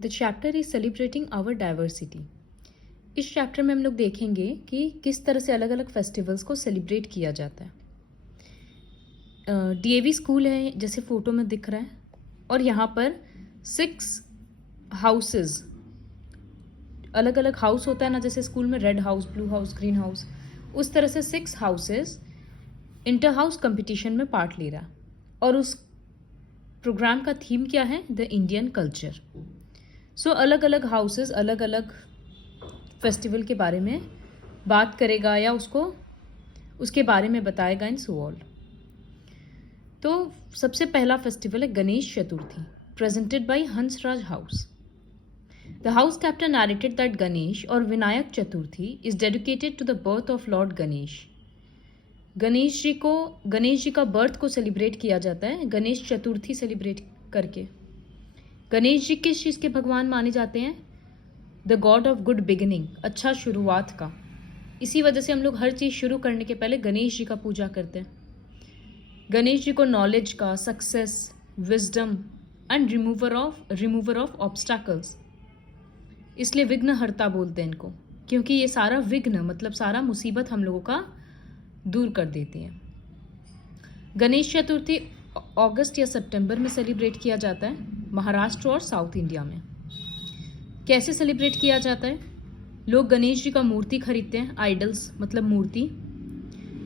The chapter is celebrating our diversity. इस chapter में हम लोग देखेंगे कि किस तरह से अलग अलग फेस्टिवल्स को सेलिब्रेट किया जाता है। डीएवी स्कूल है जैसे फोटो में दिख रहा है, और यहाँ पर 6 हाउसेस, अलग अलग हाउस होता है ना, जैसे स्कूल में red house, blue house, green house, उस तरह से 6 हाउसेस इंटर हाउस कंपटीशन में पार्ट ले रहा। और उस प्रोग्राम का थीम क्या है? The Indian culture. सो अलग अलग हाउसेस अलग अलग फेस्टिवल के बारे में बात करेगा या उसके बारे में बताएगा इन सो ऑल। तो सबसे पहला फेस्टिवल है Ganesh Chaturthi, presented by Hansraj house. The house captain narrated that Ganesh or Vinayak Chaturthi is dedicated to the birth of Lord Ganesh. Ganesh ji का बर्थ को सेलिब्रेट किया जाता है गणेश चतुर्थी सेलिब्रेट करके। गणेश जी किस चीज़ के भगवान माने जाते हैं? The God of good beginning, अच्छा शुरुआत का। इसी वजह से हम लोग हर चीज़ शुरू करने के पहले गणेश जी का पूजा करते हैं। गणेश जी को नॉलेज का, success, wisdom and remover of obstacles, इसलिए विघ्नहर्ता बोलते हैं इनको, क्योंकि ये सारा विघ्न मतलब सारा मुसीबत हम लोगों का दूर कर देते हैं। गणेश चतुर्थी अगस्त या सितंबर में सेलिब्रेट किया जाता है महाराष्ट्र और साउथ इंडिया में। कैसे सेलिब्रेट किया जाता है? लोग गणेश जी का मूर्ति खरीदते हैं, आइडल्स मतलब मूर्ति,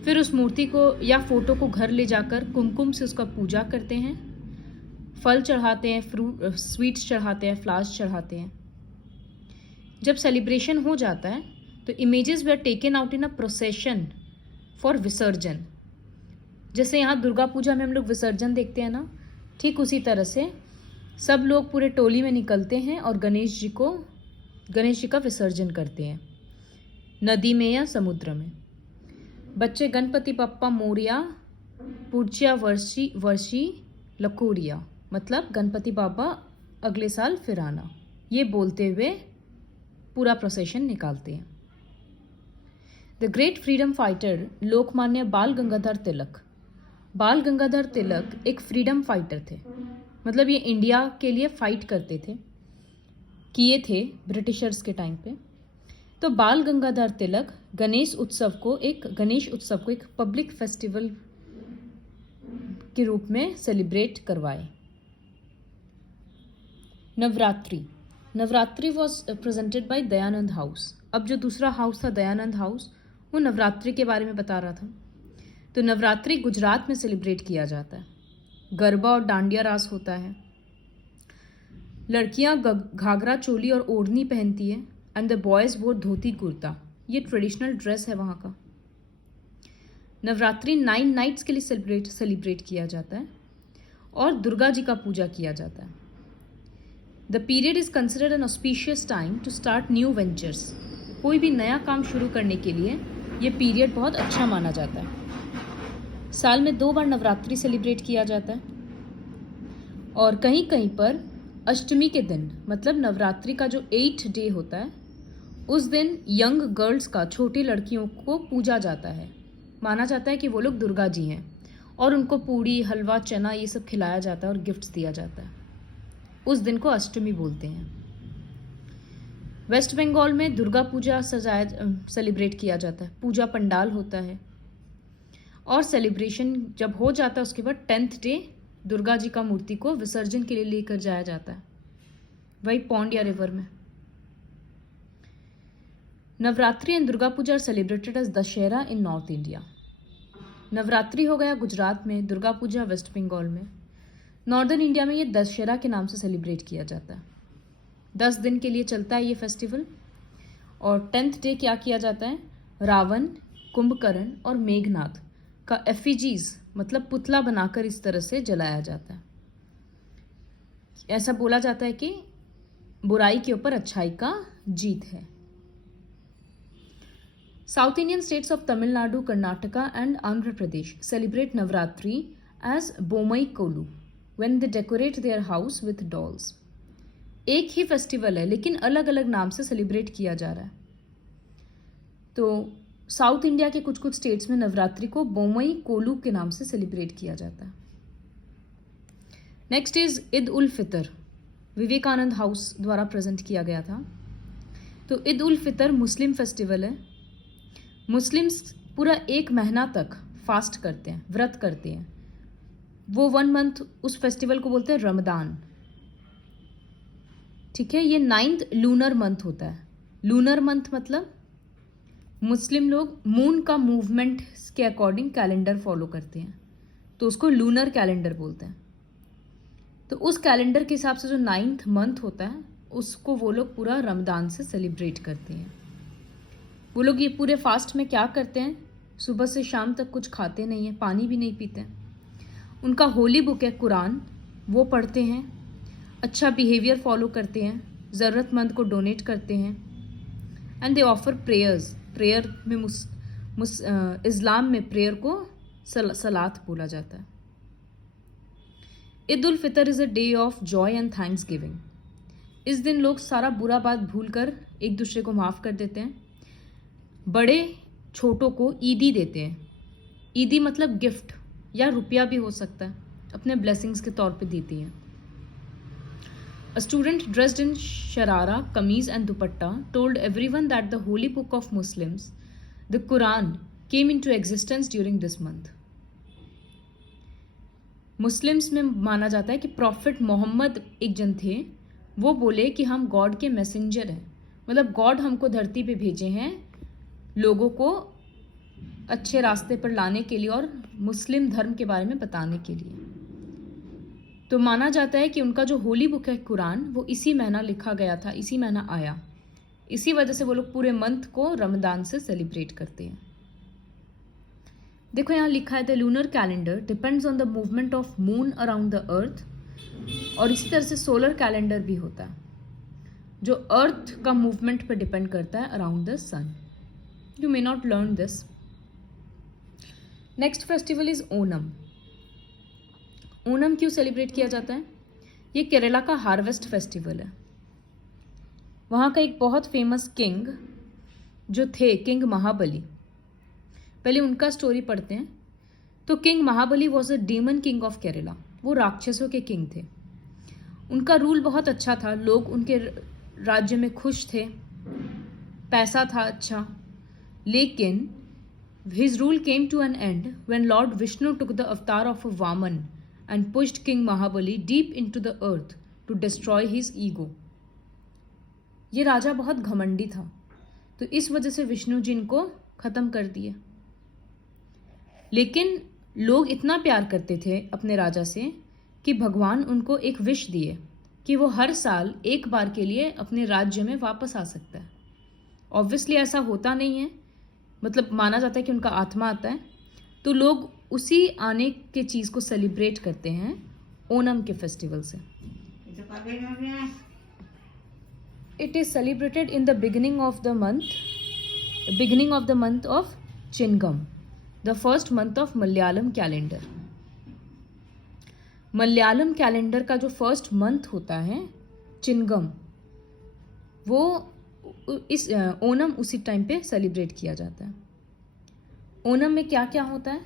फिर उस मूर्ति को या फोटो को घर ले जाकर कुमकुम से उसका पूजा करते हैं, फल चढ़ाते हैं, स्वीट्स चढ़ाते हैं, फ्लावर्स चढ़ाते हैं। जब सेलिब्रेशन हो जाता है तो images we are taken out in a procession for visarjan. जैसे यहाँ दुर्गा पूजा में हम लोग विसर्जन देखते हैं ना, ठीक उसी तरह से सब लोग पूरे टोली में निकलते हैं और गणेश जी का विसर्जन करते हैं नदी में या समुद्र में। बच्चे गणपति बप्पा मोरिया पुढच्या वर्षी लकोरिया, मतलब गणपति बाबा अगले साल फिर आना, ये बोलते हुए पूरा प्रोसेशन निकालते हैं। The great freedom fighter Lokmanya बाल गंगाधर तिलक एक फ्रीडम फाइटर थे, मतलब ये इंडिया के लिए फाइट करते थे, किए थे ब्रिटिशर्स के टाइम पे। तो बाल गंगाधर तिलक गणेश उत्सव को एक पब्लिक फेस्टिवल के रूप में सेलिब्रेट करवाए। Navratri was presented by Dayanand house. अब जो दूसरा हाउस था दयानंद हाउस, वो नवरात्रि के बारे में बता रहा था। तो नवरात्रि गुजरात में सेलिब्रेट किया जाता है। गरबा और डांडिया रास होता है। लड़कियां घाघरा चोली और ओढ़नी पहनती है एंड द बॉयज वोर धोती कुर्ता, ये ट्रेडिशनल ड्रेस है वहाँ का। नवरात्रि 9 नाइट्स के लिए सेलिब्रेट किया जाता है और दुर्गा जी का पूजा किया जाता है। The period is considered an auspicious time to start new ventures. कोई भी नया काम शुरू करने के लिए ये पीरियड बहुत अच्छा माना जाता है। साल में 2 बार नवरात्रि सेलिब्रेट किया जाता है और कहीं कहीं पर अष्टमी के दिन, मतलब नवरात्रि का जो 8th डे होता है, उस दिन यंग गर्ल्स का, छोटी लड़कियों को पूजा जाता है। माना जाता है कि वो लोग दुर्गा जी हैं और उनको पूड़ी, हलवा, चना ये सब खिलाया जाता है और गिफ्ट्स दिया जाता है। उस दिन को अष्टमी बोलते हैं। वेस्ट बंगाल में दुर्गा पूजा सेलिब्रेट किया जाता है, पूजा पंडाल होता है और सेलिब्रेशन जब हो जाता है उसके बाद 10th डे दुर्गा जी का मूर्ति को विसर्जन के लिए लेकर जाया जाता है, वही पॉन्ड या रिवर में। Navratri and Durga Puja are celebrated as Dussehra in north India. Navratri हो गया गुजरात में, दुर्गा पूजा वेस्ट बंगाल में। नॉर्दर्न इंडिया में ये दशहरा के नाम से सेलिब्रेट किया जाता है। 10 दिन के लिए चलता है ये फेस्टिवल। और 10th डे क्या किया जाता है? रावण, कुंभकर्ण और मेघनाथ का एफिजीज मतलब पुतला बनाकर इस तरह से जलाया जाता है। ऐसा बोला जाता है कि बुराई के ऊपर अच्छाई का जीत है। South Indian states of Tamil Nadu, Karnataka and Andhra Pradesh celebrate Navratri as Bommai Kolu when they decorate their house with dolls। एक ही फेस्टिवल है लेकिन अलग अलग नाम से सेलिब्रेट किया जा रहा है। तो साउथ इंडिया के कुछ कुछ स्टेट्स में नवरात्रि को बोमई कोलू के नाम से सेलिब्रेट किया जाता है। Next is Eid ul Fitr. Vivekananda house द्वारा प्रेजेंट किया गया था। तो ईद उल फितर मुस्लिम फेस्टिवल है। मुस्लिम्स पूरा 1 महीना तक फास्ट करते हैं, व्रत करते हैं। वो 1 मंथ उस फेस्टिवल को बोलते हैं रमदान। ठीक है, ये 9th लूनर मंथ होता है। लूनर मंथ मतलब मुस्लिम लोग मून का मूवमेंट के अकॉर्डिंग कैलेंडर फॉलो करते हैं, तो उसको लूनर कैलेंडर बोलते हैं। तो उस कैलेंडर के हिसाब से जो 9th मंथ होता है उसको वो लोग पूरा रमदान से सेलिब्रेट करते हैं। वो लोग ये पूरे फास्ट में क्या करते हैं, सुबह से शाम तक कुछ खाते नहीं हैं, पानी भी नहीं पीते हैं। उनका होली बुक है कुरान, वो पढ़ते हैं, अच्छा बिहेवियर फॉलो करते हैं, ज़रूरतमंद को डोनेट करते हैं। And they offer prayers. Prayer में इस्लाम में प्रेयर को सलात बोला जाता है। Eid ul Fitr is a day of joy and thanksgiving. इस दिन लोग सारा बुरा बात भूलकर एक दूसरे को माफ़ कर देते हैं। बड़े छोटों को ईदी देते हैं। ईदी मतलब गिफ्ट या रुपया भी हो सकता है, अपने ब्लेसिंग्स के तौर पे देती हैं। A student dressed in sharara, kameez and dupatta told everyone that the holy book of Muslims, the Quran, came into existence during this month. Muslims में माना जाता है कि प्रॉफिट मोहम्मद एक जन थे, वो बोले कि हम गॉड के मैसेंजर हैं, मतलब गॉड हमको धरती पे भेजे हैं लोगों को अच्छे रास्ते पर लाने के लिए और मुस्लिम धर्म के बारे में बताने के लिए। तो माना जाता है कि उनका जो होली बुक है कुरान, वो इसी महीना लिखा गया था, इसी महीना आया। इसी वजह से वो लोग पूरे मंथ को रमदान से सेलिब्रेट करते हैं। देखो यहाँ लिखा है the lunar calendar depends on the movement of moon around the earth. और इसी तरह से सोलर कैलेंडर भी होता है जो अर्थ का मूवमेंट पर डिपेंड करता है around the sun. You may not learn this. Next festival is Onam. Onam क्यों सेलिब्रेट किया जाता है? ये केरला का हार्वेस्ट फेस्टिवल है। वहाँ का एक बहुत फेमस किंग जो थे, किंग महाबली। पहले उनका स्टोरी पढ़ते हैं। तो king Mahabali was a demon king of Kerala. वो राक्षसों के किंग थे। उनका रूल बहुत अच्छा था, लोग उनके राज्य में खुश थे, पैसा था अच्छा। लेकिन his rule came to an end when Lord Vishnu took the avatar of a Vaman and pushed King Mahabali deep into the earth to destroy his ego. ये राजा बहुत घमंडी था, तो इस वजह से विष्णु जी इनको खत्म कर दिए। लेकिन लोग इतना प्यार करते थे अपने राजा से कि भगवान उनको एक विश दिए कि वो हर साल एक बार के लिए अपने राज्य में वापस आ सकता है। ऑब्वियसली ऐसा होता नहीं है, मतलब माना जाता है कि उनका आत्मा आता है, तो लोग उसी आने के चीज़ को सेलिब्रेट करते हैं ओनम के फेस्टिवल से। It is celebrated in the beginning of the month of Chingam, the first month of Malayalam calendar. Malayalam calendar का जो फर्स्ट मंथ होता है चिनगम, वो इस ओनम उसी टाइम पे सेलिब्रेट किया जाता है। ओनम में क्या क्या होता है?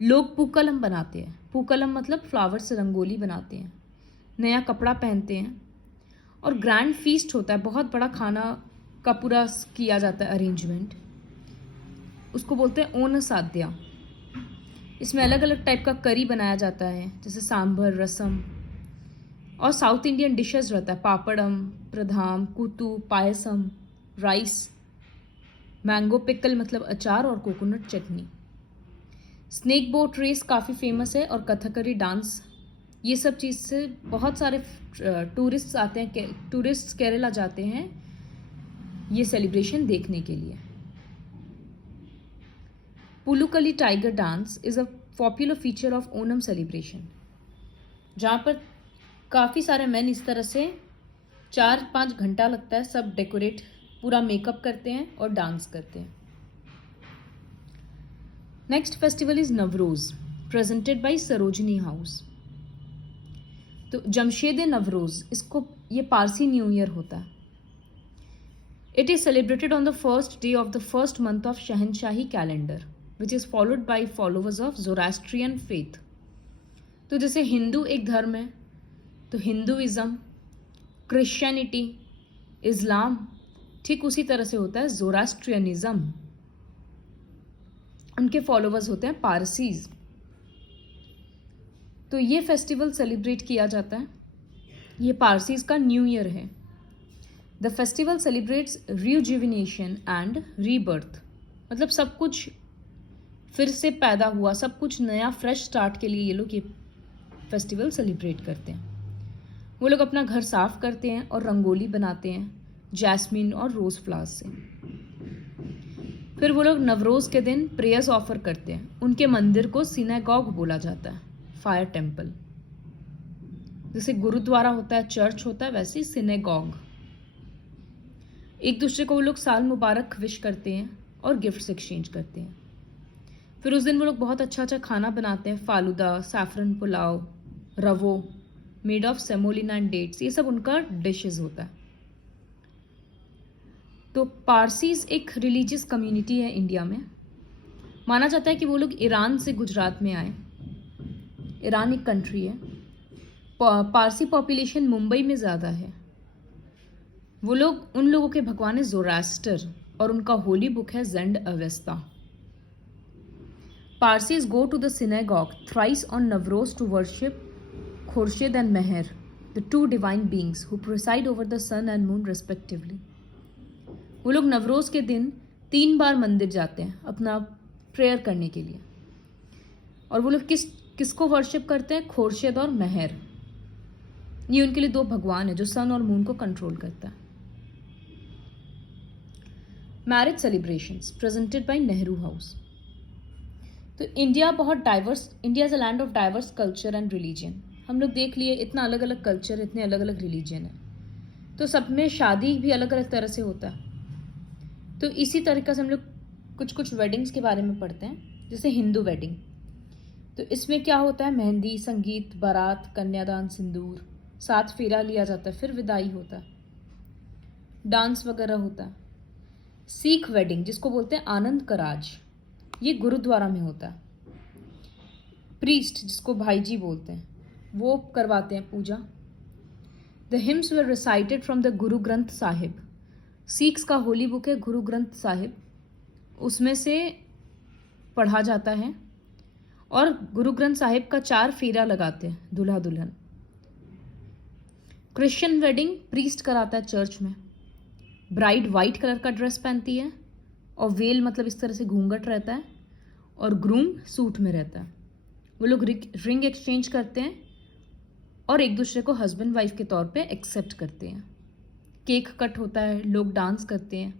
लोग पूकलम बनाते हैं। पूकलम मतलब फ्लावर से रंगोली बनाते हैं, नया कपड़ा पहनते हैं और ग्रैंड फीस्ट होता है। बहुत बड़ा खाना का पूरा किया जाता है अरेंजमेंट, उसको बोलते हैं ओन साध्या। इसमें अलग अलग टाइप का करी बनाया जाता है, जैसे सांभर, रसम, और साउथ इंडियन डिशेस रहता है, papadum, प्रधाम, कुतु, payasam, rice, mango pickle मतलब अचार और कोकोनट चटनी। स्नेक बोट रेस काफ़ी फेमस है और कथकली डांस, ये सब चीज़ से बहुत सारे टूरिस्ट आते हैं, टूरिस्ट केरला जाते हैं ये सेलिब्रेशन देखने के लिए। Pulikali tiger dance is a popular feature of Onam celebration, जहाँ पर काफ़ी सारे मैन इस तरह से 4-5 घंटा लगता है, सब डेकोरेट पूरा मेकअप करते हैं और डांस करते हैं। Next festival is Navroz, presented by Sarojini house. तो जमशेद नवरोज, इसको ये पारसी न्यू ईयर होता है। It is celebrated on the first day of the first month of Shahenshahi calendar which is followed by followers of Zoroastrian faith. तो जैसे हिंदू एक धर्म है, तो हिंदुइज्म क्रिश्चियनिटी, इस्लाम, ठीक उसी तरह से होता है ज़ोरास्ट्रियनिज़्म। उनके फॉलोवर्स होते हैं पारसीज। तो ये फेस्टिवल सेलिब्रेट किया जाता है, ये पारसीज का न्यू ईयर है। The festival celebrates rejuvenation and rebirth, मतलब सब कुछ फिर से पैदा हुआ, सब कुछ नया फ्रेश स्टार्ट के लिए ये लोग ये फेस्टिवल सेलिब्रेट करते हैं। वो लोग अपना घर साफ करते हैं और रंगोली बनाते हैं जैस्मिन और रोज़ फ्लावर्स से। फिर वो लोग नवरोज़ के दिन प्रेयर्स ऑफर करते हैं। उनके मंदिर को सिनेगॉग बोला जाता है, फायर टेम्पल। जैसे गुरुद्वारा होता है, चर्च होता है, वैसे ही सिनेगॉग। एक दूसरे को वो लोग साल मुबारक विश करते हैं और गिफ्ट्स एक्सचेंज करते हैं। फिर उस दिन वो लोग बहुत अच्छा अच्छा खाना बनाते हैं, falooda, saffron pulao, rava made of semolina and dates, ये सब उनका डिशेज होता है। तो पारसीज एक रिलीजियस कम्युनिटी है इंडिया में। माना जाता है कि वो लोग ईरान से गुजरात में आए। ईरान एक कंट्री है। पारसी पॉपुलेशन मुंबई में ज़्यादा है। वो लोग, उन लोगों के भगवान है ज़ोरास्टर और उनका होली बुक है ज़ेंड Avesta. Parsis go to the synagogue thrice on Navroz to worship Khorshid and Meher, the two divine beings who preside over the sun and moon respectively. वो लोग नवरोज़ के दिन 3 बार मंदिर जाते हैं अपना प्रेयर करने के लिए। और वो लोग किसको वर्शिप करते हैं? खोर्शिद और मेहर। ये उनके लिए 2 भगवान हैं जो सन और मून को कंट्रोल करता है। Marriage celebrations presented by Nehru house. तो इंडिया बहुत diverse, India is a land of diverse culture and religion. हम लोग देख लिए इतना अलग अलग कल्चर, इतने अलग अलग रिलीजन है, तो सब में शादी भी अलग अलग तरह से होता है। तो इसी तरीके से हम लोग कुछ कुछ वेडिंग्स के बारे में पढ़ते हैं, जैसे हिंदू वेडिंग। तो इसमें क्या होता है? मेहंदी, संगीत, बारात, कन्यादान, सिंदूर, 7 फेरा लिया जाता है, फिर विदाई होता है, डांस वगैरह होता है। सिख वेडिंग जिसको बोलते हैं आनंद कराज, ये गुरुद्वारा में होता है। प्रीस्ट जिसको भाई जी बोलते हैं, वो करवाते हैं पूजा। The hymns were recited from the Guru Granth Sahib. Sikhs का होली बुक है गुरु ग्रंथ साहिब, उसमें से पढ़ा जाता है। और गुरु ग्रंथ साहिब का 4 फेरा लगाते हैं दूल्हा दुल्हन। क्रिश्चियन वेडिंग प्रीस्ट कराता है चर्च में। ब्राइड वाइट कलर का ड्रेस पहनती है और वेल मतलब इस तरह से घूंघट रहता है, और ग्रूम सूट में रहता है। वो लोग रिंग एक्सचेंज करते हैं और एक दूसरे को हस्बैंड वाइफ के तौर पे एक्सेप्ट करते हैं। केक कट होता है, लोग डांस करते हैं।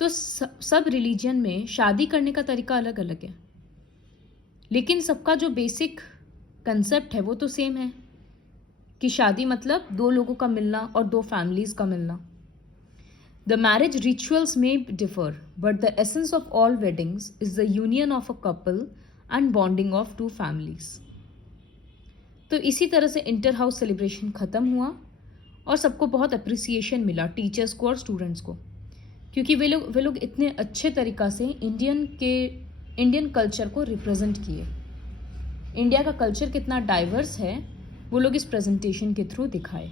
तो सब रिलीजन में शादी करने का तरीका अलग अलग है, लेकिन सबका जो बेसिक कंसेप्ट है वो तो सेम है कि शादी मतलब 2 लोगों का मिलना और 2 फैमिलीज का मिलना। The marriage rituals may differ, but the essence of all weddings is the union of a couple and bonding of 2 families. तो इसी तरह से इंटर हाउस सेलिब्रेशन ख़त्म हुआ और सबको बहुत अप्रिसिएशन मिला, टीचर्स को और स्टूडेंट्स को, क्योंकि वे लोग इतने अच्छे तरीक़ा से इंडियन कल्चर को रिप्रेजेंट किए। इंडिया का कल्चर कितना डाइवर्स है वो लोग इस प्रेजेंटेशन के थ्रू दिखाए।